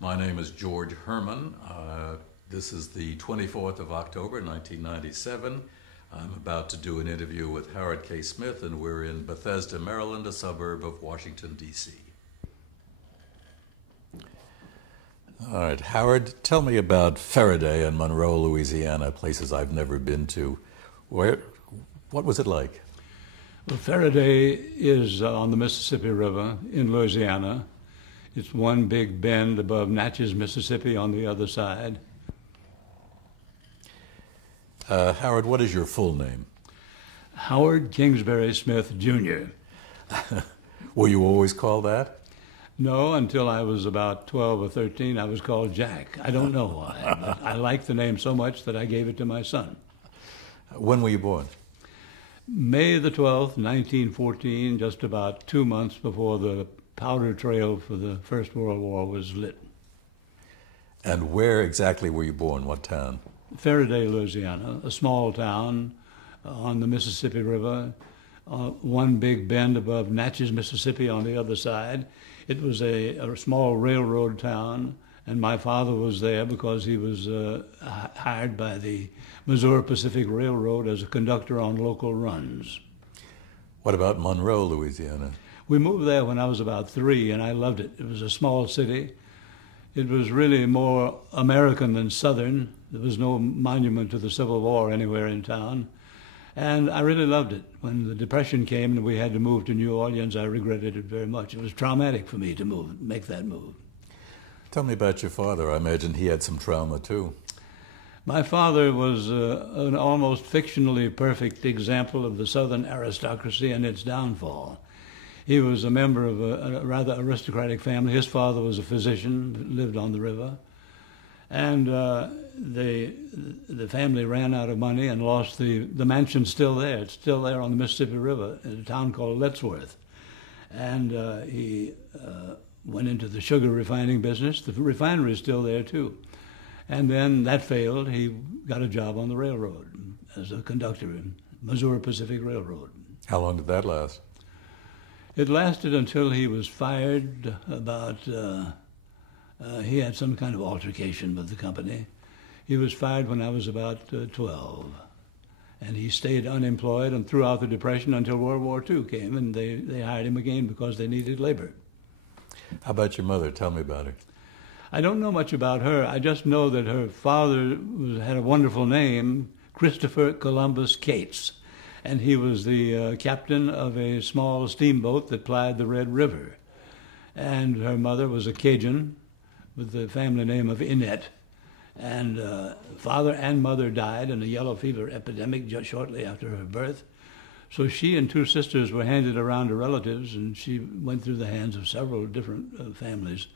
My name is George Herman. This is the 24th of October, 1997. I'm about to do an interview with Howard K. Smith, and we're in Bethesda, Maryland, a suburb of Washington, D.C. All right, Howard, tell me about Faraday and Monroe, Louisiana, places I've never been to. What was it like? Well, Faraday is on the Mississippi River in Louisiana. It's one big bend above Natchez, Mississippi on the other side. Howard, what is your full name? Howard Kingsbury Smith, Jr. Were you always called that? No, until I was about 12 or 13, I was called Jack. I don't know why, but I liked the name so much that I gave it to my son. When were you born? May the 12th, 1914, just about 2 months before the powder trail for the First World War was lit. And where exactly were you born? What town? Faraday, Louisiana, a small town on the Mississippi River, one big bend above Natchez, Mississippi on the other side. It was a small railroad town, and my father was there because he was hired by the Missouri Pacific Railroad as a conductor on local runs. What about Monroe, Louisiana? We moved there when I was about 3, and I loved it. It was a small city. It was really more American than Southern. There was no monument to the Civil War anywhere in town. And I really loved it. When the Depression came and we had to move to New Orleans, I regretted it very much. It was traumatic for me to make that move. Tell me about your father. I imagine he had some trauma too. My father was an almost fictionally perfect example of the Southern aristocracy and its downfall. He was a member of a rather aristocratic family. His father was a physician, lived on the river. And the family ran out of money and lost the mansion's still there. It's still there on the Mississippi River in a town called Lettsworth. And he went into the sugar refining business. The refinery is still there too. And then that failed. He got a job on the railroad as a conductor in Missouri Pacific Railroad. How long did that last? It lasted until he was fired about, he had some kind of altercation with the company. He was fired when I was about 12. And he stayed unemployed and throughout the Depression until World War II came, and they hired him again because they needed labor. How about your mother? Tell me about her. I don't know much about her. I just know that her father had a wonderful name, Christopher Columbus Cates. And he was the captain of a small steamboat that plied the Red River. And her mother was a Cajun with the family name of Innette. And father and mother died in a yellow fever epidemic just shortly after her birth. So she and 2 sisters were handed around to relatives, and she went through the hands of several different families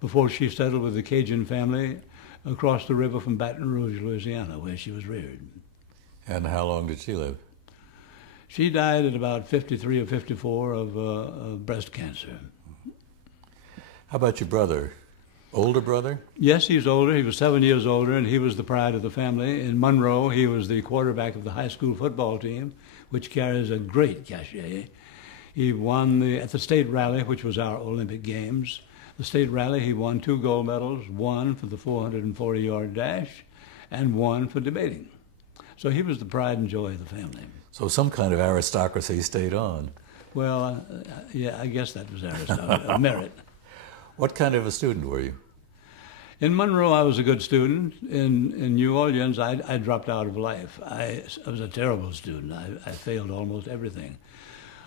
before she settled with the Cajun family across the river from Baton Rouge, Louisiana, where she was reared. And how long did she live? She died at about 53 or 54 of breast cancer. How about your brother? Older brother? Yes, he's older. He was 7 years older, and he was the pride of the family. In Monroe, he was the quarterback of the high school football team, which carries a great cachet. He won at the state rally, which was our Olympic Games. The state rally, he won 2 gold medals, 1 for the 440-yard dash and 1 for debating. So he was the pride and joy of the family. So some kind of aristocracy stayed on. Well, yeah, I guess that was aristocracy, merit. What kind of a student were you? In Monroe, I was a good student. In New Orleans, I dropped out of life. I was a terrible student. I failed almost everything.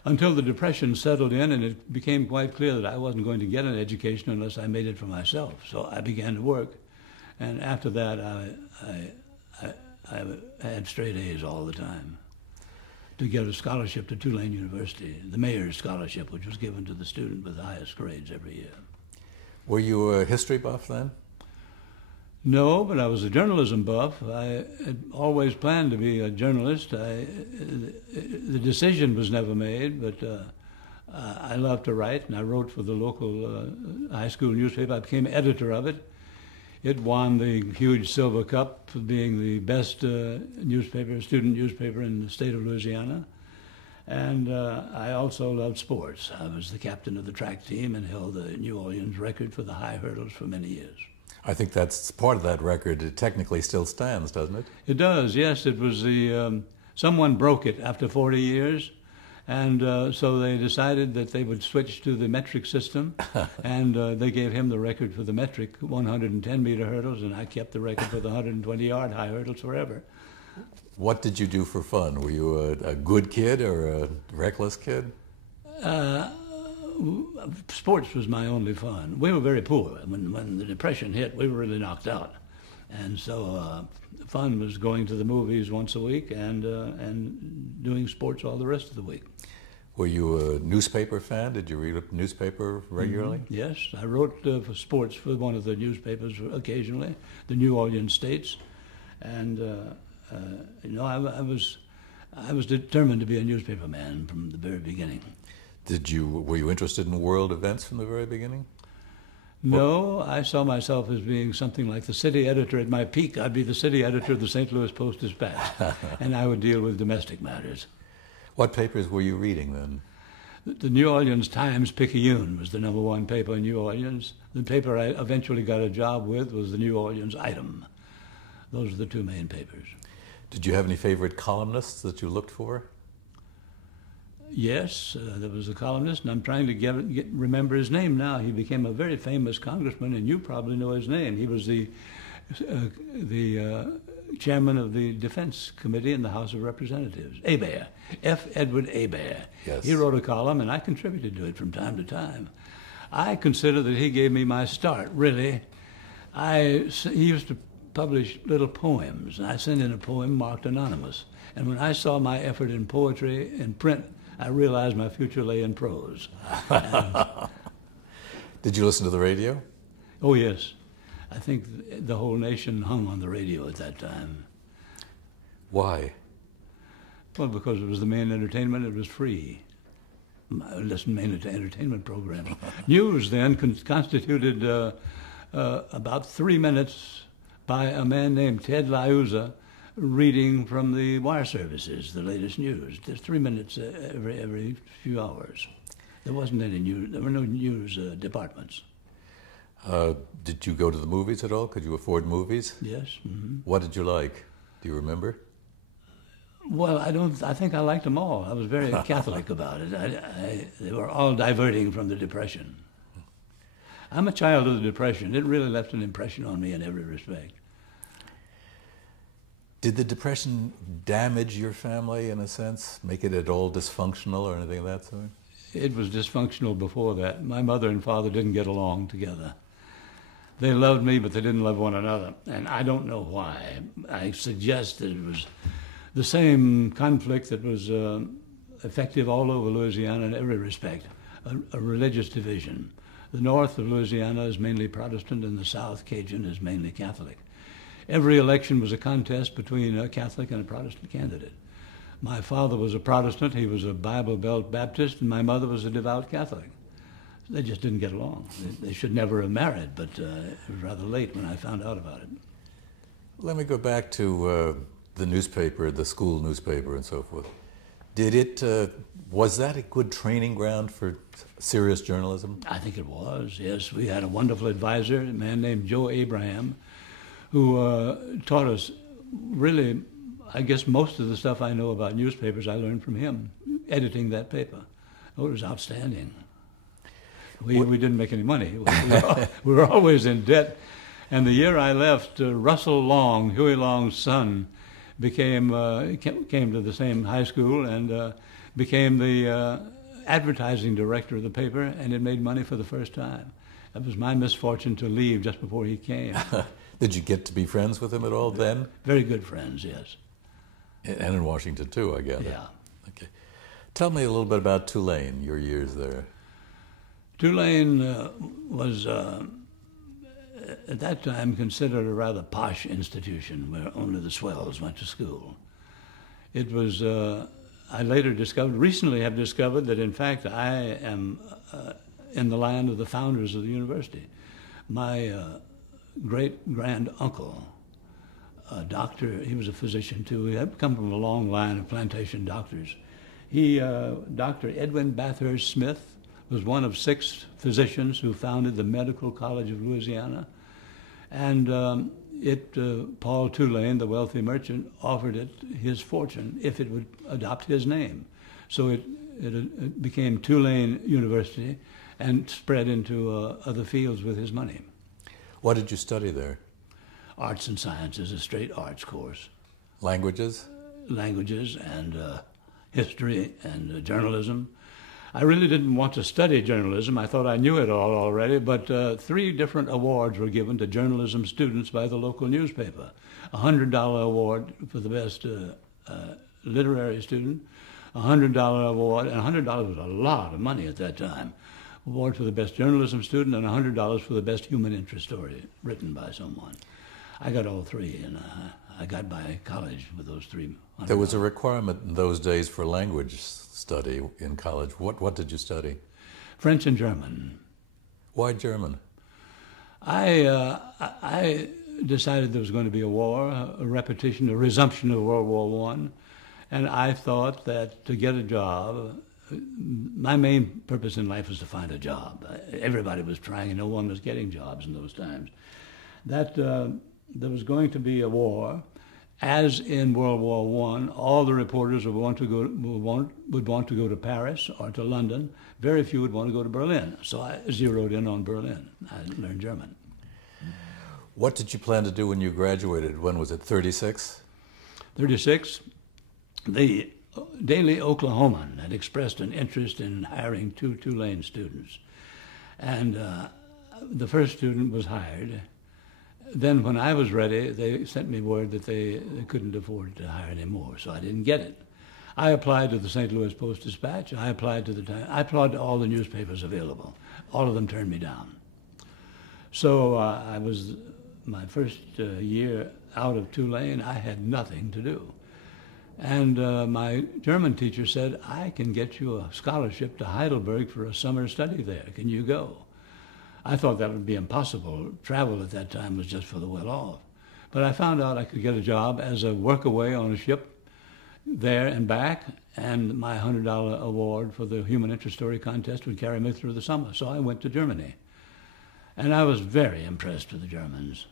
Until the Depression settled in, and it became quite clear that I wasn't going to get an education unless I made it for myself. So I began to work. And after that, I had straight A's all the time to get a scholarship to Tulane University, the mayor's scholarship, which was given to the student with the highest grades every year. Were you a history buff then? No, but I was a journalism buff. I had always planned to be a journalist. The decision was never made, but I loved to write, and I wrote for the local high school newspaper. I became editor of it. It won the huge Silver Cup for being the best student newspaper in the state of Louisiana. And I also loved sports. I was the captain of the track team and held the New Orleans record for the high hurdles for many years. I think that's part of that record. It technically still stands, doesn't it? It does, yes. It was someone broke it after 40 years, and so they decided that they would switch to the metric system, and they gave him the record for the metric 110-meter hurdles, and I kept the record for the 120-yard high hurdles forever. What did you do for fun? Were you a good kid or a reckless kid? Sports was my only fun. We were very poor. When the Depression hit, we were really knocked out. And so fun was going to the movies once a week and doing sports all the rest of the week. Were you a newspaper fan? Did you read a newspaper regularly? Mm-hmm. Yes, I wrote for sports for one of the newspapers occasionally, the New Orleans States. And, I was determined to be a newspaper man from the very beginning. Were you interested in world events from the very beginning? No, I saw myself as being something like the city editor at my peak. I'd be the city editor of the St. Louis Post-Dispatch, and I would deal with domestic matters. What papers were you reading then? The New Orleans Times-Picayune was the #1 paper in New Orleans. The paper I eventually got a job with was the New Orleans Item. Those are the two main papers. Did you have any favorite columnists that you looked for? Yes, there was a columnist, and I'm trying to remember his name now. He became a very famous congressman, and you probably know his name. He was the chairman of the Defense Committee in the House of Representatives, Hebert, F. Edward Hebert. Yes. He wrote a column, and I contributed to it from time to time. I consider that he gave me my start, really. He used to publish little poems, and I sent in a poem marked anonymous. And when I saw my effort in poetry in print, I realized my future lay in prose. Did you listen to the radio? Oh, yes. I think the whole nation hung on the radio at that time. Why? Well, because it was the main entertainment, it was free. I listened mainly to entertainment programs. News then constituted about 3 minutes by a man named Ted Liuzza reading from the wire services, the latest news. There's 3 minutes every few hours. There wasn't any news. There were no news departments. Did you go to the movies at all? Could you afford movies? Yes. Mm-hmm. What did you like? Do you remember? Well, I think I liked them all. I was very Catholic about it. They were all diverting from the Depression. I'm a child of the Depression. It really left an impression on me in every respect. Did the Depression damage your family in a sense? Make it at all dysfunctional or anything of that sort? It was dysfunctional before that. My mother and father didn't get along together. They loved me, but they didn't love one another. And I don't know why. I suggest that it was the same conflict that was effective all over Louisiana in every respect, a religious division. The north of Louisiana is mainly Protestant, and the south, Cajun, is mainly Catholic. Every election was a contest between a Catholic and a Protestant candidate. My father was a Protestant, he was a Bible Belt Baptist, and my mother was a devout Catholic. They just didn't get along. They should never have married, but it was rather late when I found out about it. Let me go back to the newspaper, the school newspaper and so forth. Was that a good training ground for serious journalism? I think it was, yes. We had a wonderful advisor, a man named Joe Abraham, who taught us really, I guess most of the stuff I know about newspapers I learned from him, editing that paper. Oh, it was outstanding. We didn't make any money. We were always in debt. And the year I left, Russell Long, Huey Long's son, came to the same high school and became the advertising director of the paper, and it made money for the first time. It was my misfortune to leave just before he came. Did you get to be friends with him at all then? Very good friends, yes. And in Washington too, I gather. Yeah. Okay. Tell me a little bit about Tulane, your years there. Tulane was, at that time, considered a rather posh institution where only the swells went to school. It was, I later recently have discovered that in fact I am in the land of the founders of the university. My great-grand-uncle, a doctor, he was a physician too. He had come from a long line of plantation doctors. Dr. Edwin Bathurst Smith was one of 6 physicians who founded the Medical College of Louisiana. And Paul Tulane, the wealthy merchant, offered it his fortune if it would adopt his name. So it became Tulane University and spread into other fields with his money. What did you study there? Arts and sciences, a straight arts course. Languages? Languages and history and journalism. I really didn't want to study journalism. I thought I knew it all already, but 3 different awards were given to journalism students by the local newspaper. A $100 award for the best literary student, a $100 award, and $100 was a lot of money at that time. Award for the best journalism student and $100 for the best human interest story written by someone. I got all 3, and I got by college with those 3. There was a requirement in those days for language study in college. What did you study? French and German. Why German? I decided there was going to be a war, a repetition, a resumption of World War I, and I thought that to get a job, my main purpose in life was to find a job. Everybody was trying, and no one was getting jobs in those times. That there was going to be a war. As in World War I, all the reporters would want to go to Paris or to London. Very few would want to go to Berlin. So I zeroed in on Berlin. I learned German. What did you plan to do when you graduated? When was it, 36? 36. The Daily Oklahoman had expressed an interest in hiring 2 Tulane students. And the first student was hired. Then when I was ready, they sent me word that they couldn't afford to hire any more, so I didn't get it. I applied to the St. Louis Post-Dispatch. I applied to all the newspapers available. All of them turned me down. So I was, my first year out of Tulane, I had nothing to do. And my German teacher said, I can get you a scholarship to Heidelberg for a summer study there. Can you go? I thought that would be impossible. Travel at that time was just for the well-off. But I found out I could get a job as a workaway on a ship there and back, and my $100 award for the Human Interest Story Contest would carry me through the summer. So I went to Germany. And I was very impressed with the Germans.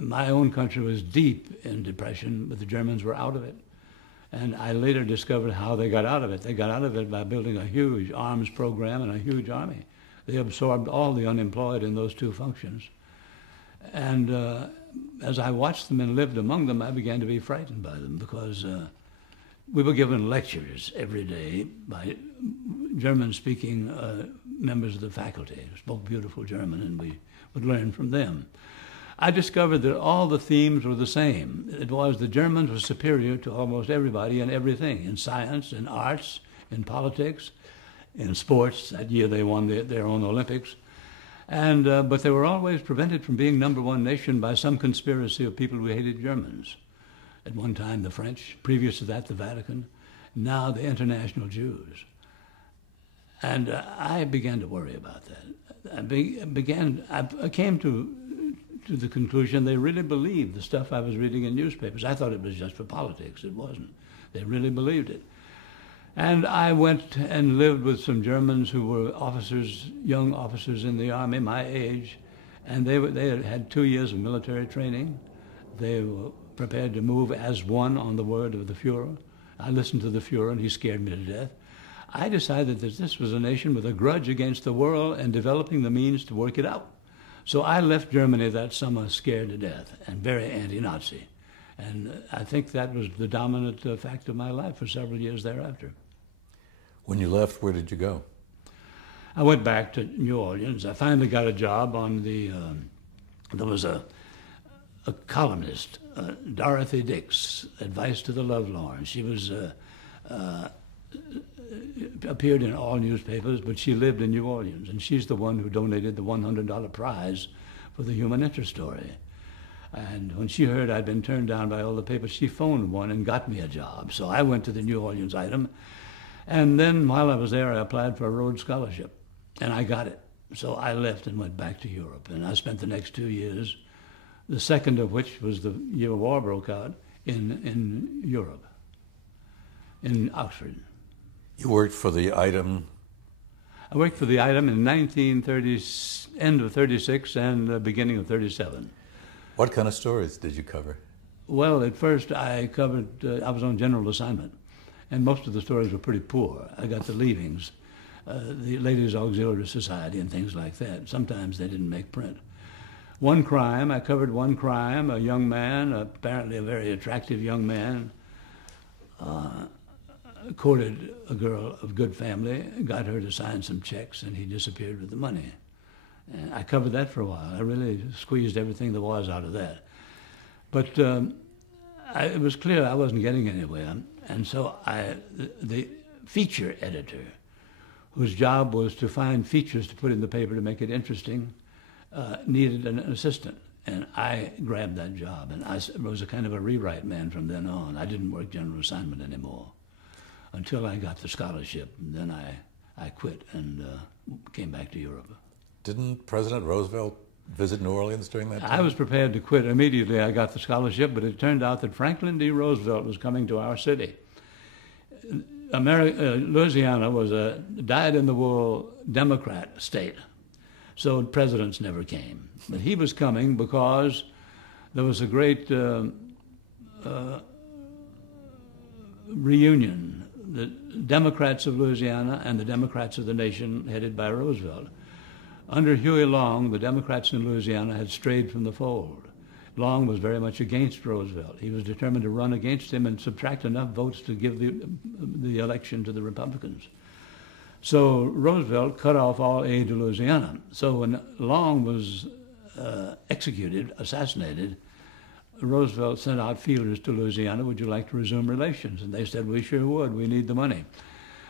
My own country was deep in depression, but the Germans were out of it. And I later discovered how they got out of it. They got out of it by building a huge arms program and a huge army. They absorbed all the unemployed in those 2 functions. And as I watched them and lived among them, I began to be frightened by them because we were given lectures every day by German-speaking members of the faculty who spoke beautiful German, and we would learn from them. I discovered that all the themes were the same. It was the Germans were superior to almost everybody in everything, in science, in arts, in politics, in sports. That year they won their own Olympics. And, but they were always prevented from being #1 nation by some conspiracy of people who hated Germans. At one time the French, previous to that the Vatican, now the international Jews. And I began to worry about that. I came to the conclusion they really believed the stuff I was reading in newspapers. I thought it was just for politics. It wasn't. They really believed it. And I went and lived with some Germans who were officers, young officers in the army, my age, and they had had 2 years of military training. They were prepared to move as one on the word of the Fuhrer. I listened to the Fuhrer, and he scared me to death. I decided that this was a nation with a grudge against the world and developing the means to work it out. So I left Germany that summer scared to death and very anti-Nazi. And I think that was the dominant fact of my life for several years thereafter. When you left, where did you go? I went back to New Orleans. I finally got a job on there was a columnist, Dorothy Dix, Advice to the Lovelorn. She was appeared in all newspapers, but she lived in New Orleans, and she's the one who donated the $100 prize for the Human Interest Story. And when she heard I'd been turned down by all the papers, she phoned one and got me a job. So I went to the New Orleans item, and then while I was there, I applied for a Rhodes Scholarship, and I got it. So I left and went back to Europe, and I spent the next 2 years, the second of which was the year war broke out, in Europe. in Oxford. You worked for the Item. I worked for the Item in 1930, end of 36 and beginning of 37. What kind of stories did you cover? Well, at first I covered, I was on general assignment, and most of the stories were pretty poor. I got the leavings, the Ladies Auxiliary Society and things like that. Sometimes they didn't make print. One crime, I covered one crime, a young man, apparently a very attractive young man, courted a girl of good family, got her to sign some checks, and he disappeared with the money. And I covered that for a while. I really squeezed everything there was out of that. But it was clear I wasn't getting anywhere, and so the feature editor, whose job was to find features to put in the paper to make it interesting, needed an assistant. And I grabbed that job, and I was a kind of a rewrite man from then on. I didn't work general assignment anymore until I got the scholarship, and then I quit and came back to Europe. Didn't President Roosevelt visit New Orleans during that time? I was prepared to quit immediately. I got the scholarship, but it turned out that Franklin D. Roosevelt was coming to our city. Louisiana was a dyed-in-the-wool Democrat state, so presidents never came. But he was coming because there was a great reunion. The Democrats of Louisiana and the Democrats of the nation, headed by Roosevelt. Under Huey Long, the Democrats in Louisiana had strayed from the fold. Long was very much against Roosevelt. He was determined to run against him and subtract enough votes to give the election to the Republicans. So Roosevelt cut off all aid to Louisiana. So when Long was assassinated, Roosevelt sent out feelers to Louisiana, would you like to resume relations? And they said, we sure would, we need the money.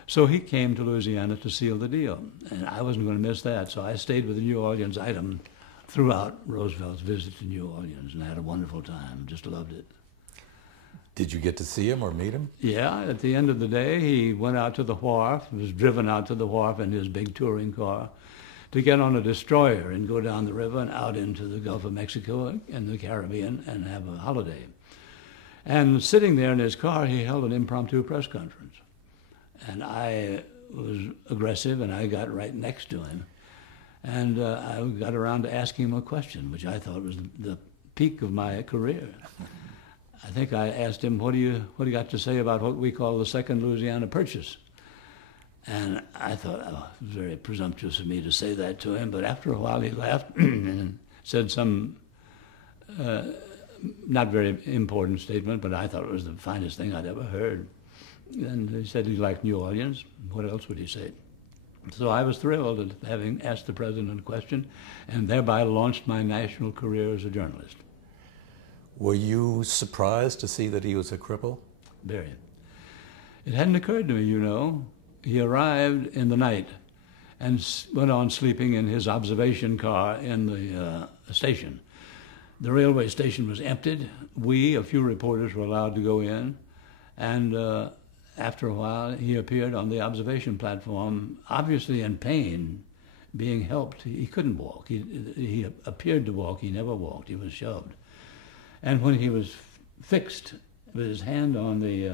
So he came to Louisiana to seal the deal, and I wasn't going to miss that, so I stayed with the New Orleans Item throughout Roosevelt's visit to New Orleans, and I had a wonderful time, just loved it. Did you get to see him or meet him? Yeah, at the end of the day, he went out to the wharf, was driven out to the wharf in his big touring car to get on a destroyer and go down the river and out into the Gulf of Mexico and the Caribbean and have a holiday. And sitting there in his car, he held an impromptu press conference. And I was aggressive, and I got right next to him. And I got around to asking him a question, which I thought was the peak of my career. I think I asked him, what do you got to say about what we call the Second Louisiana Purchase? And I thought, oh, it was very presumptuous of me to say that to him, but after a while he laughed and said some not very important statement, but I thought it was the finest thing I'd ever heard. And he said he liked New Orleans. What else would he say? So I was thrilled at having asked the president a question and thereby launched my national career as a journalist. Were you surprised to see that he was a cripple? Very. It hadn't occurred to me, you know. He arrived in the night and went on sleeping in his observation car in the station. The railway station was emptied. A few reporters were allowed to go in, and after a while, he appeared on the observation platform, obviously in pain, being helped. He couldn't walk. He appeared to walk. He never walked. He was shoved. And when he was fixed with his hand on the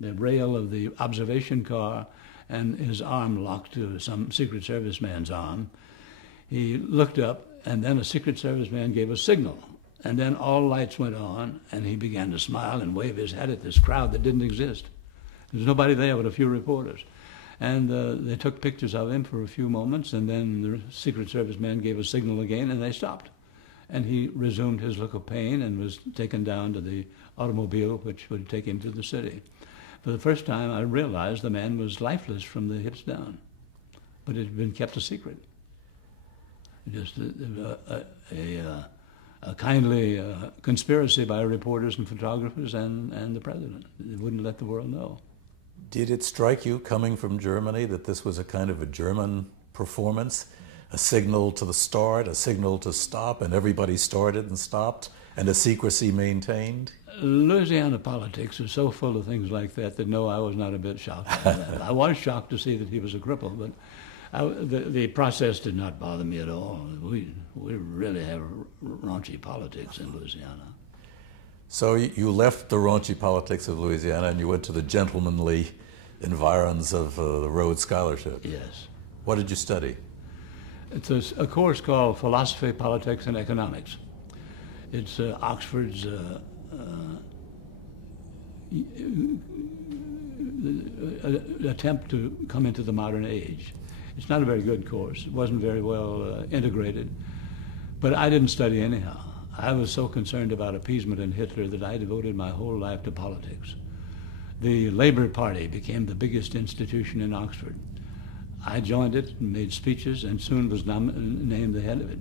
rail of the observation car and his arm locked to some Secret Service man's arm, he looked up, and then a Secret Service man gave a signal. And then all lights went on, and he began to smile and wave his hat at this crowd that didn't exist. There was nobody there but a few reporters. And they took pictures of him for a few moments, and then the Secret Service man gave a signal again, and they stopped. And he resumed his look of pain and was taken down to the automobile which would take him to the city. For the first time, I realized the man was lifeless from the hips down, but it had been kept a secret. Just a kindly conspiracy by reporters and photographers and the president. They wouldn't let the world know. Did it strike you, coming from Germany, that this was a kind of a German performance? A signal to the start, a signal to stop, and everybody started and stopped, and a secrecy maintained? Louisiana politics is so full of things like that no, I was not a bit shocked by that. I was shocked to see that he was a cripple, but the process did not bother me at all. We really have raunchy politics in Louisiana. So you left the raunchy politics of Louisiana and you went to the gentlemanly environs of the Rhodes Scholarship. Yes. What did you study? It's a course called Philosophy, Politics, and Economics. It's Oxford's attempt to come into the modern age. It's not a very good course. It wasn't very well integrated. But I didn't study anyhow. I was so concerned about appeasement and Hitler that I devoted my whole life to politics. The Labor Party became the biggest institution in Oxford. I joined it and made speeches and soon was named the head of it,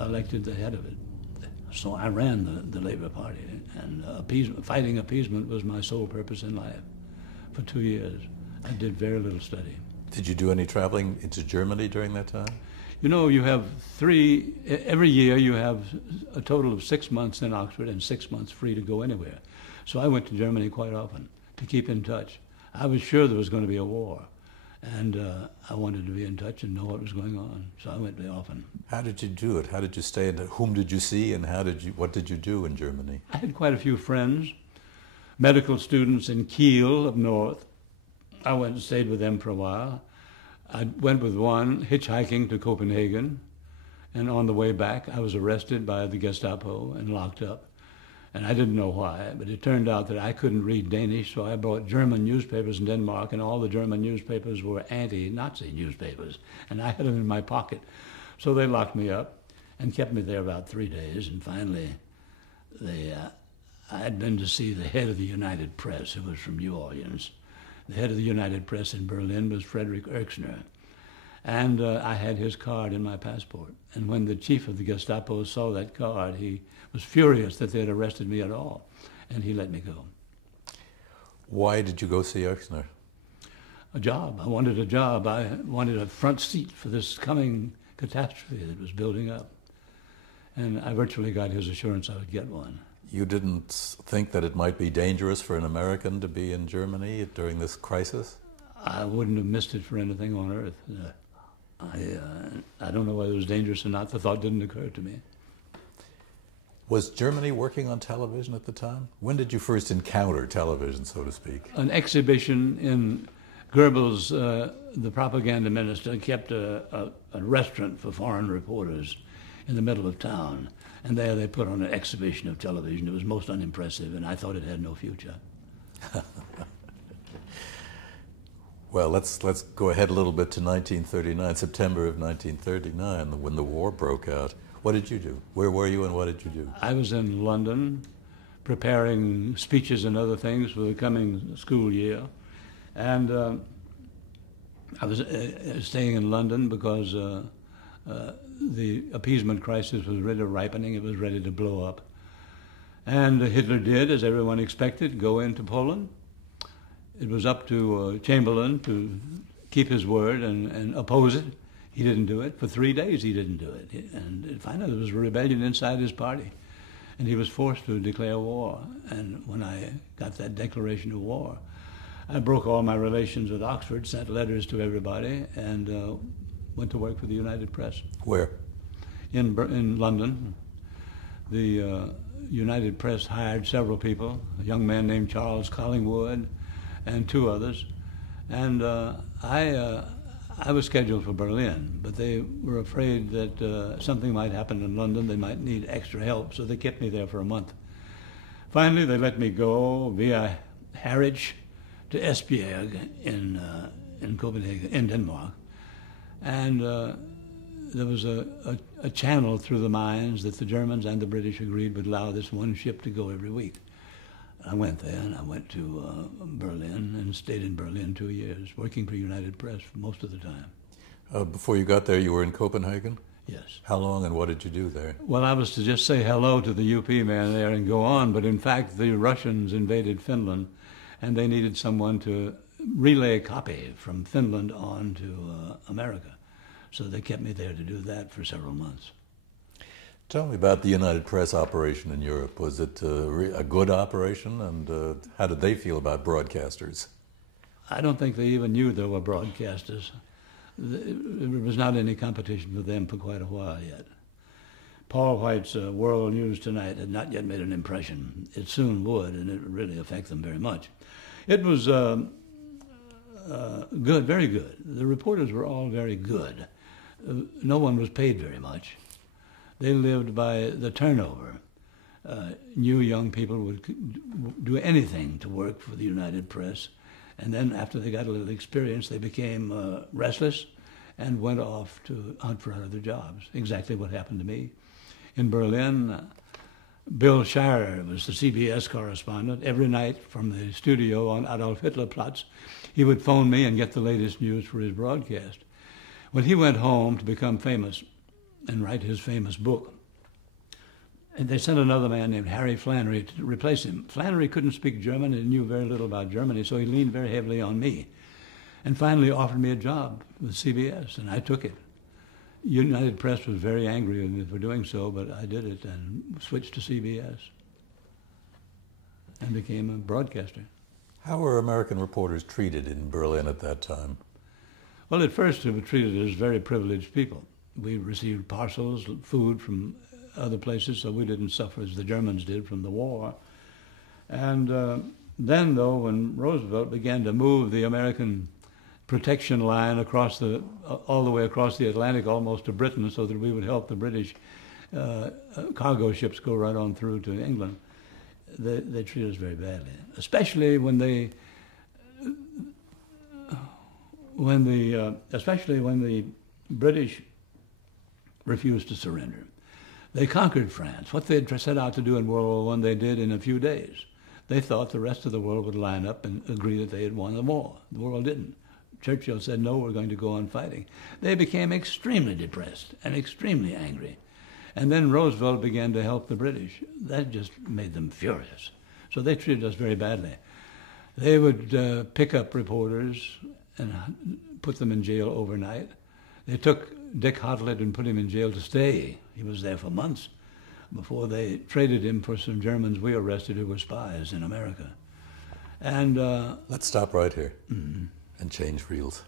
elected the head of it. So I ran the Labor Party, and fighting appeasement was my sole purpose in life. For 2 years, I did very little study. Did you do any traveling into Germany during that time? You know, you have every year you have a total of 6 months in Oxford and 6 months free to go anywhere. So I went to Germany quite often to keep in touch. I was sure there was going to be a war, and I wanted to be in touch and know what was going on. So I went very often. How did you do it? How did you stay? And whom did you see? And what did you do in Germany? I had quite a few friends, medical students in Kiel up north. I went and stayed with them for a while. I went with one hitchhiking to Copenhagen, and on the way back I was arrested by the Gestapo and locked up. And I didn't know why, but it turned out that I couldn't read Danish, so I bought German newspapers in Denmark, and all the German newspapers were anti-Nazi newspapers, and I had them in my pocket. So they locked me up and kept me there about 3 days, and finally I had been to see the head of the United Press, who was from New Orleans. The head of the United Press in Berlin was Frederick Erxner. And I had his card in my passport. And when the chief of the Gestapo saw that card, he was furious that they had arrested me at all. And he let me go. Why did you go see Erxner? A job. I wanted a job. I wanted a front seat for this coming catastrophe that was building up. And I virtually got his assurance I would get one. You didn't think that it might be dangerous for an American to be in Germany during this crisis? I wouldn't have missed it for anything on earth. I don't know whether it was dangerous or not. The thought didn't occur to me. Was Germany working on television at the time? When did you first encounter television, so to speak? An exhibition in Goebbels, the propaganda minister, kept a restaurant for foreign reporters in the middle of town. And there they put on an exhibition of television. It was most unimpressive, and I thought it had no future. Well, let's go ahead a little bit to 1939, September of 1939, when the war broke out. What did you do? Where were you and what did you do? I was in London preparing speeches and other things for the coming school year. And I was staying in London because the appeasement crisis was really ripening. It was ready to blow up. And Hitler did, as everyone expected, go into Poland. It was up to Chamberlain to keep his word and oppose it. He didn't do it. For 3 days he didn't do it. And finally there was a rebellion inside his party. And he was forced to declare war. And when I got that declaration of war, I broke all my relations with Oxford, sent letters to everybody, and went to work for the United Press. Where? In London. The United Press hired several people, a young man named Charles Collingwood and 2 others. And I was scheduled for Berlin, but they were afraid that something might happen in London. They might need extra help, so they kept me there for a month. Finally, they let me go via Harwich to Esbjerg in Copenhagen, in Denmark. And there was a channel through the mines that the Germans and the British agreed would allow this one ship to go every week. I went there, and I went to Berlin and stayed in Berlin 2 years, working for United Press for most of the time. Before you got there, you were in Copenhagen? Yes. How long and what did you do there? Well, I was to just say hello to the UP man there and go on, but in fact the Russians invaded Finland, and they needed someone to relay a copy from Finland on to America. So they kept me there to do that for several months. Tell me about the United Press operation in Europe. Was it a good operation, and how did they feel about broadcasters? I don't think they even knew there were broadcasters. There was not any competition with them for quite a while yet. Paul White's World News Tonight had not yet made an impression. It soon would, and it would really affect them very much. It was good, very good. The reporters were all very good. No one was paid very much. They lived by the turnover. New young people would do anything to work for the United Press, and then after they got a little experience, they became restless and went off to hunt for other jobs. Exactly what happened to me. In Berlin, Bill Shirer was the CBS correspondent. Every night from the studio on Adolf Hitler Platz, he would phone me and get the latest news for his broadcast. When he went home to become famous and write his famous book, and they sent another man named Harry Flannery to replace him. Flannery couldn't speak German and knew very little about Germany, so he leaned very heavily on me and finally offered me a job with CBS, and I took it. United Press was very angry with me for doing so, but I did it and switched to CBS and became a broadcaster. How were American reporters treated in Berlin at that time? Well, at first we were treated as very privileged people. We received parcels, food from other places, so we didn't suffer as the Germans did from the war. And then, though, when Roosevelt began to move the American protection line across all the way across the Atlantic, almost to Britain, so that we would help the British cargo ships go right on through to England, they treated us very badly, especially when the British refused to surrender. They conquered France. What they had set out to do in World War I, they did in a few days. They thought the rest of the world would line up and agree that they had won the war. The world didn't. Churchill said, no, we're going to go on fighting. They became extremely depressed and extremely angry. And then Roosevelt began to help the British. That just made them furious. So they treated us very badly. They would pick up reporters and put them in jail overnight. They took Dick Hotlet and put him in jail to stay. He was there for months before they traded him for some Germans we arrested who were spies in America. And let's stop right here and change reels.